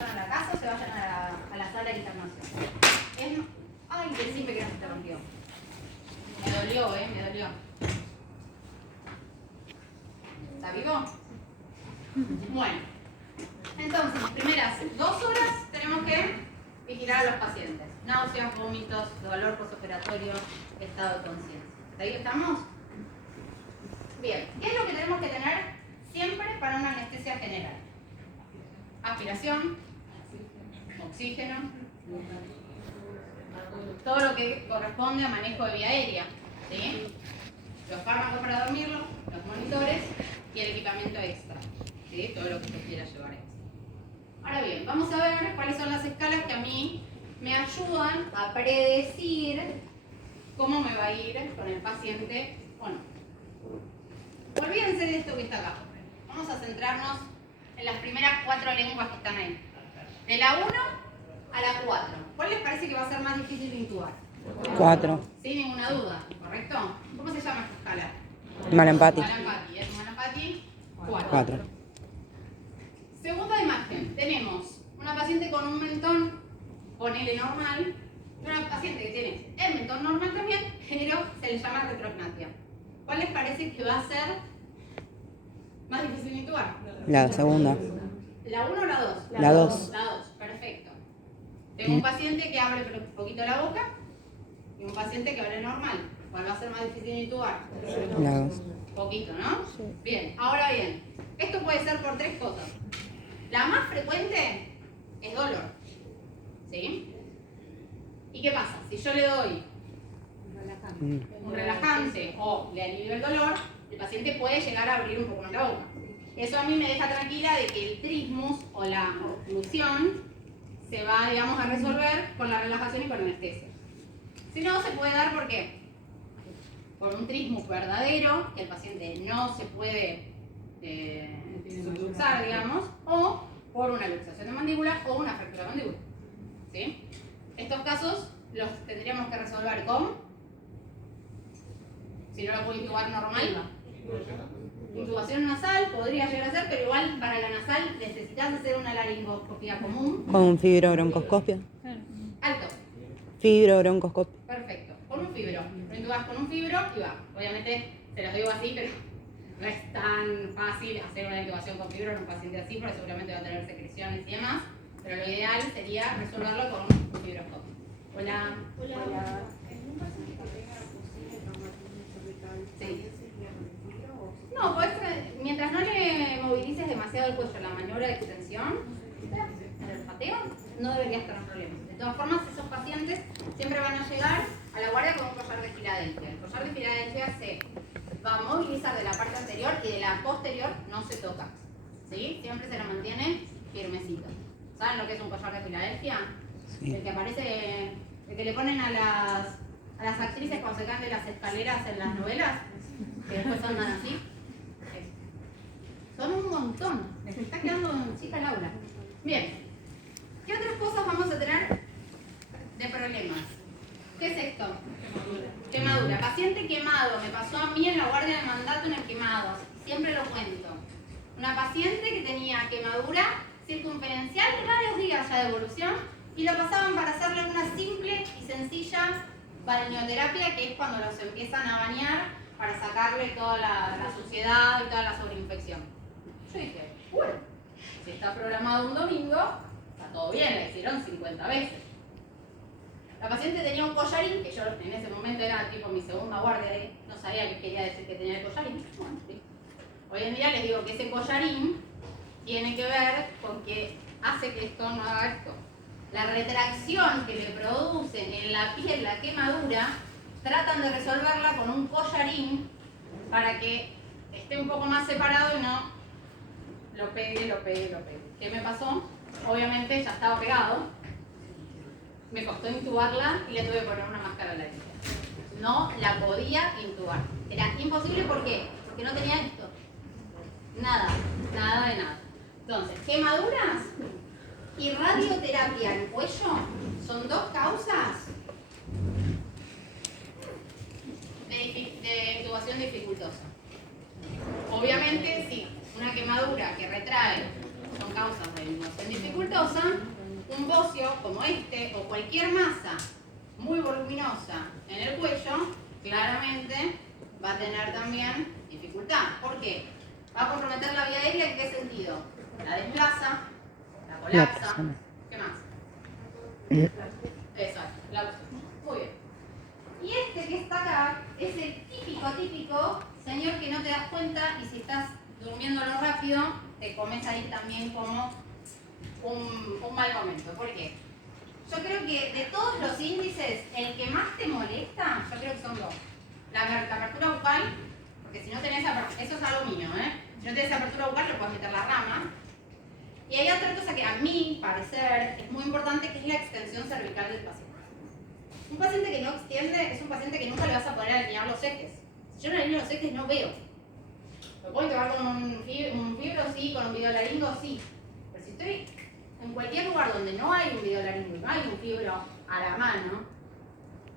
a la casa o se vayan a la sala de internación. Ay, decime que no se te rompió. Me dolió, me dolió. ¿Está vivo? Bueno, entonces, las primeras 2 horas tenemos que vigilar a los pacientes. Náuseas, vómitos, dolor postoperatorio, estado de conciencia. ¿Hasta ahí estamos? Bien, ¿qué es lo que tenemos que tener siempre para una anestesia general? Aspiración, oxígeno, todo lo que corresponde a manejo de vía aérea, ¿sí? Los fármacos para dormirlo, los monitores y el equipamiento extra, ¿sí? Todo lo que se quiera llevar extra. Ahora bien, vamos a ver cuáles son las escalas que a mí me ayudan a predecir cómo me va a ir con el paciente o no. Olvídense de esto que está acá. Vamos a centrarnos en las primeras 4 lenguas que están ahí. De la 1 a la 4. ¿Cuál les parece que va a ser más difícil de intubar? 4. Sin ninguna duda, ¿correcto? ¿Cómo se llama esta escala? Malampati. Malampati. ¿Es Malampati? 4. Segunda imagen. Tenemos una paciente con un mentón, ponele normal, y una paciente que tiene el mentón normal también, pero se le llama retrognatia. ¿Cuál les parece que va a ser más difícil de intubar? La segunda. ¿La 1 o la 2? La 2. La 2, perfecto. Tengo un paciente que abre un poquito la boca y un paciente que abre normal. ¿Cuál va a ser más difícil de intubar? La 2. Poquito, ¿no? Sí. Bien, ahora bien, esto puede ser por 3 cosas. La más frecuente es dolor, ¿sí? ¿Y qué pasa? Si yo le doy un relajante o le alivio el dolor, el paciente puede llegar a abrir un poco más la boca. Eso a mí me deja tranquila de que el trismus o la oclusión se va, digamos, a resolver con la relajación y con anestesia. Si no, se puede dar, ¿por qué? Por un trismus verdadero, que el paciente no se puede subluxar, digamos, o por una luxación de mandíbula o una fractura de mandíbula. ¿Sí? Estos casos los tendríamos que resolver con, si no lo puedo intubar normal, intubación nasal podría llegar a ser, pero igual para la nasal necesitas hacer una laringoscopia común. ¿Con fibrobroncoscopia? Alto. Fibrobroncoscopia. Perfecto. Con un fibro. Lo intubas con un fibro y va. Obviamente se los digo así, pero no es tan fácil hacer una intubación con fibro en un paciente así, porque seguramente va a tener secreciones y demás. Pero lo ideal sería resolverlo con un fibroscopio. Hola. Hola. ¿En un paciente que tenga posible traumatismo cervical, Sí. sería con el fibro o No, pues mientras no le movilices demasiado el cuello, la maniobra de extensión, en el pateo, no deberías tener problemas. De todas formas, esos pacientes siempre van a llegar a la guardia con un collar de Filadelfia. El collar de Filadelfia se va a movilizar de la parte anterior y de la posterior no se toca. ¿Sí? Siempre se lo mantiene firmecito. ¿Saben lo que es un collar de Filadelfia? Sí. El que aparece, el que le ponen a las actrices cuando se caen de las escaleras en las novelas, que después andan así. Son un montón. Les está quedando chica Laura. Bien. ¿Qué otras cosas vamos a tener de problemas? ¿Qué es esto? Quemadura. Paciente quemado. Me pasó a mí en la guardia de mandato en el quemado. Siempre lo cuento. Una paciente que tenía quemadura circunferencial de varios días ya de evolución y lo pasaban para hacerle una simple y sencilla balneoterapia, que es cuando los empiezan a bañar para sacarle toda la suciedad y toda la sobreinfección. Yo dije, bueno, si está programado un domingo, está todo bien, le hicieron 50 veces. La paciente tenía un collarín, que yo en ese momento era tipo mi segunda guardia, no sabía qué quería decir que tenía el collarín. Bueno, sí. Hoy en día les digo que ese collarín tiene que ver con que hace que esto no haga esto. La retracción que le producen en la piel la quemadura, tratan de resolverla con un collarín para que esté un poco más separado y no lo pegue. ¿Qué me pasó? Obviamente ya estaba pegado. Me costó intubarla y le tuve que poner una máscara al aire. No la podía intubar. Era imposible, ¿por qué? Porque no tenía esto. Nada de nada. Entonces, quemaduras y radioterapia en cuello son 2 causas de intubación dificultosa. Obviamente, sí, una quemadura que retrae son causas de inmoción dificultosa, un bocio como este o cualquier masa muy voluminosa en el cuello, claramente va a tener también dificultad. ¿Por qué? Va a comprometer la vía aérea, ¿en qué sentido? La desplaza, la colapsa, persona. ¿qué más? Exacto, la obstruye. Muy bien. Y este que está acá es el típico señor que no te das cuenta y si estás durmiéndolo rápido, te comes ahí también como un mal momento. ¿Por qué? Yo creo que de todos los índices, el que más te molesta, yo creo que son dos. La apertura bucal, porque si no tenés apertura, eso es algo mío, si no tenés apertura bucal, le puedes meter la rama. Y hay otra cosa que a mi parecer es muy importante, que es la extensión cervical del paciente. Un paciente que no extiende es un paciente que nunca le vas a poder alinear los ejes. Si yo no alineo los ejes, no veo. Lo puedo llevar con un fibro, sí, con un videolaringo, sí. Pero si estoy en cualquier lugar donde no hay un videolaringo, no hay un fibro a la mano,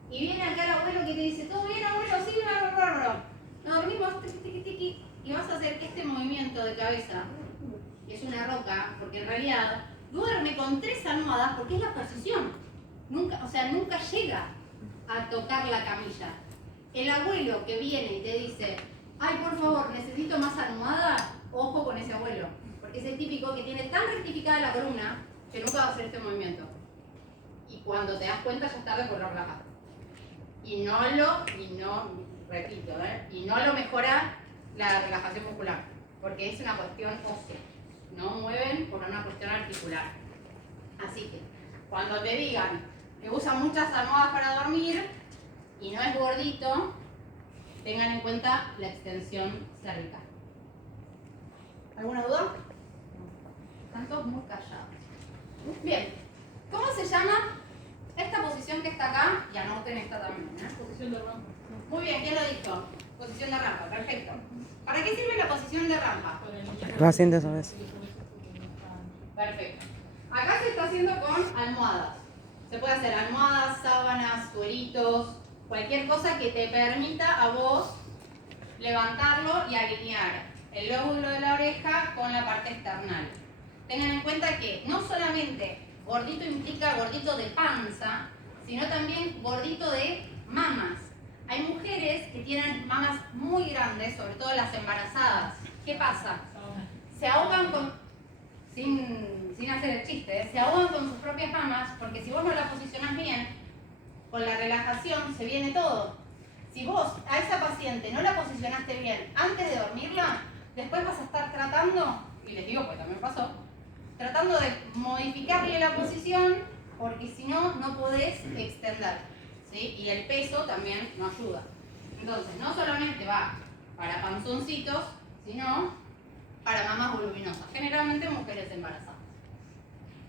y viene acá el abuelo que te dice, ¿todo bien, abuelo? Sí, no, dormimos, tiqui, y vas a hacer este movimiento de cabeza, que es una roca, porque en realidad duerme con 3 almohadas porque es la posición. Nunca llega a tocar la camilla. El abuelo que viene y te dice, ay, por favor, necesito más almohada, ojo con ese abuelo. Porque es el típico que tiene tan rectificada la columna que nunca va a hacer este movimiento. Y cuando te das cuenta ya es tarde por lo relajado. Y no lo mejora la relajación muscular. Porque es una cuestión ósea. No mueven por una cuestión articular. Así que, cuando te digan que usan muchas almohadas para dormir y no es gordito, tengan en cuenta la extensión cervical. ¿Alguna duda? Están todos muy callados. Bien, ¿cómo se llama esta posición que está acá? Y anoten esta también. Posición de rampa. Muy bien, ¿quién lo dijo? Posición de rampa, perfecto. ¿Para qué sirve la posición de rampa? El paciente a veces. Perfecto. Acá se está haciendo con almohadas. Se puede hacer almohadas, sábanas, sueritos, cualquier cosa que te permita a vos levantarlo y alinear el lóbulo de la oreja con la parte external. Tengan en cuenta que no solamente gordito implica gordito de panza, sino también gordito de mamas. Hay mujeres que tienen mamas muy grandes, sobre todo las embarazadas. ¿Qué pasa? Se ahogan sin hacer el chiste, se ahogan con sus propias mamas, porque si vos no la posicionás bien, con la relajación se viene todo. Si vos a esa paciente no la posicionaste bien antes de dormirla, después vas a estar tratando, y les digo pues también pasó, tratando de modificarle la posición, porque si no, no podés extender, ¿sí? Y el peso también no ayuda. Entonces, no solamente va para panzoncitos, sino para mamas voluminosas, generalmente mujeres embarazadas.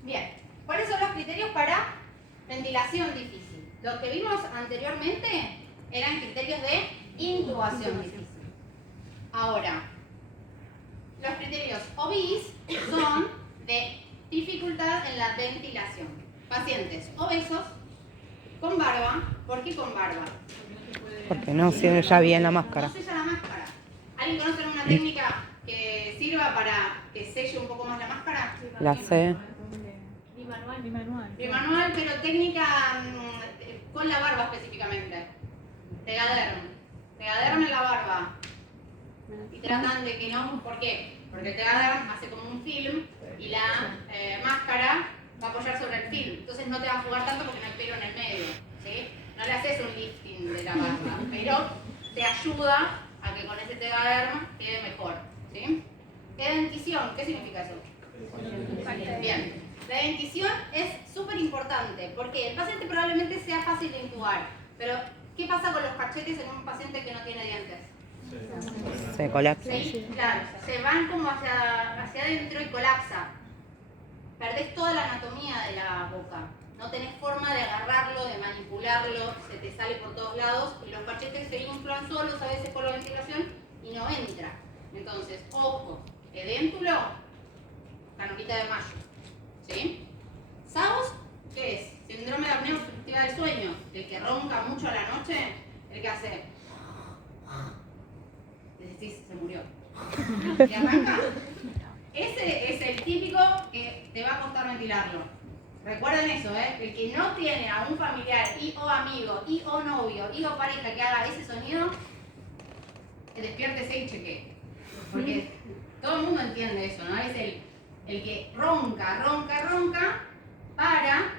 Bien, ¿cuáles son los criterios para ventilación difícil? Los que vimos anteriormente eran criterios de intubación difícil. Ahora, los criterios OBIS son de dificultad en la ventilación. Pacientes obesos, con barba. ¿Por qué con barba? Porque no sella bien la máscara. No sella la máscara. ¿Alguien conoce alguna técnica que sirva para que selle un poco más la máscara? La C. Bimanual, pero técnica con la barba específicamente. Tegaderm. Tegaderm en la barba. Y tratan de que no. ¿Por qué? Porque el Tegaderm hace como un film y la máscara va a apoyar sobre el film. Entonces no te va a jugar tanto porque no hay pelo en el medio. ¿Sí? No le haces un lifting de la barba, pero te ayuda a que con ese Tegaderm quede mejor. ¿Sí? Dentición, ¿qué significa eso? Bien. La dentición es súper importante porque el paciente probablemente sea fácil de intubar, pero ¿qué pasa con los cachetes en un paciente que no tiene dientes? Se colapsa. Sí, claro, se van como hacia adentro y colapsa. Perdés toda la anatomía de la boca. No tenés forma de agarrarlo, de manipularlo, se te sale por todos lados y los cachetes se inflan solos a veces por la ventilación y no entra. Entonces, ojo, edéntulo, canopita de mayo. ¿Sí? ¿SAOS qué es? Síndrome de apnea obstructiva del sueño. El que ronca mucho a la noche, el que hace. Y decís, se murió. ¿Y arranca? Ese es el típico Recuerden eso, ¿eh? El que no tiene a un familiar y o amigo y o novio y o pareja que haga ese sonido, despiértese y chequee. Porque todo el mundo entiende eso, ¿no? Es el que ronca, para,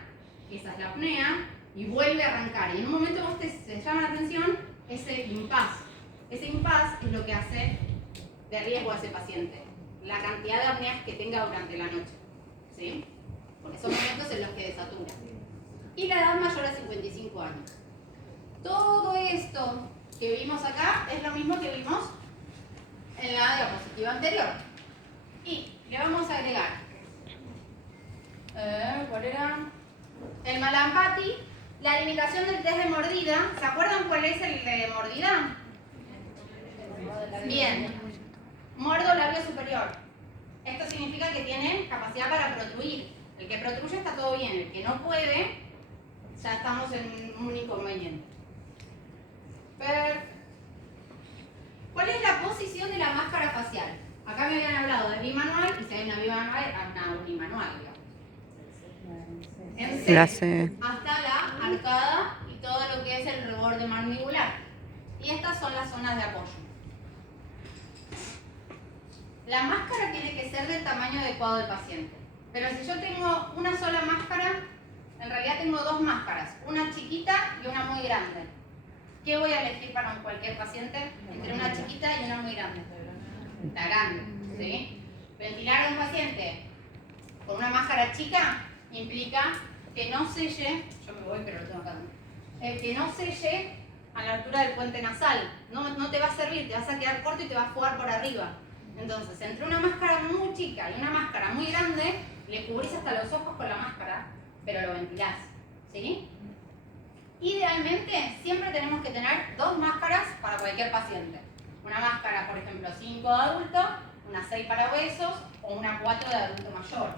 esa es la apnea, y vuelve a arrancar. Y en un momento vos te llama la atención ese impas. Ese impas es lo que hace de riesgo a ese paciente. La cantidad de apneas que tenga durante la noche. ¿Sí? Porque son momentos en los que desatura. Y la edad mayor a 55 años. Todo esto que vimos acá es lo mismo que vimos en la diapositiva anterior. Y le vamos a agregar, ¿cuál era? El Malampati, la limitación del test de mordida. ¿Se acuerdan cuál es el de mordida? Bien. Mordo labio superior. Esto significa que tiene capacidad para protruir. El que protruye está todo bien, el que no puede, ya estamos en un inconveniente. ¿Cuál es la posición de la máscara facial? Acá me habían hablado de bimanual, y si hay una bimanual, una unimanual, digamos. En C, La C. hasta la arcada y todo lo que es el reborde mandibular. Y estas son las zonas de apoyo. La máscara tiene que ser del tamaño adecuado del paciente. Pero si yo tengo una sola máscara, en realidad tengo dos máscaras, una chiquita y una muy grande. ¿Qué voy a elegir para cualquier paciente? Entre una chiquita y una muy grande. La grande, ¿sí? Ventilar a un paciente con una máscara chica implica que no selle, yo me voy pero lo tengo acá, que no selle a la altura del puente nasal. No te va a servir, te vas a quedar corto y te va a jugar por arriba. Entonces, entre una máscara muy chica y una máscara muy grande, le cubrís hasta los ojos con la máscara, pero lo ventilás, ¿sí? Idealmente, siempre tenemos que tener dos máscaras para cualquier paciente. Una máscara, por ejemplo, 5 de adulto, una 6 para obesos o una 4 de adulto mayor.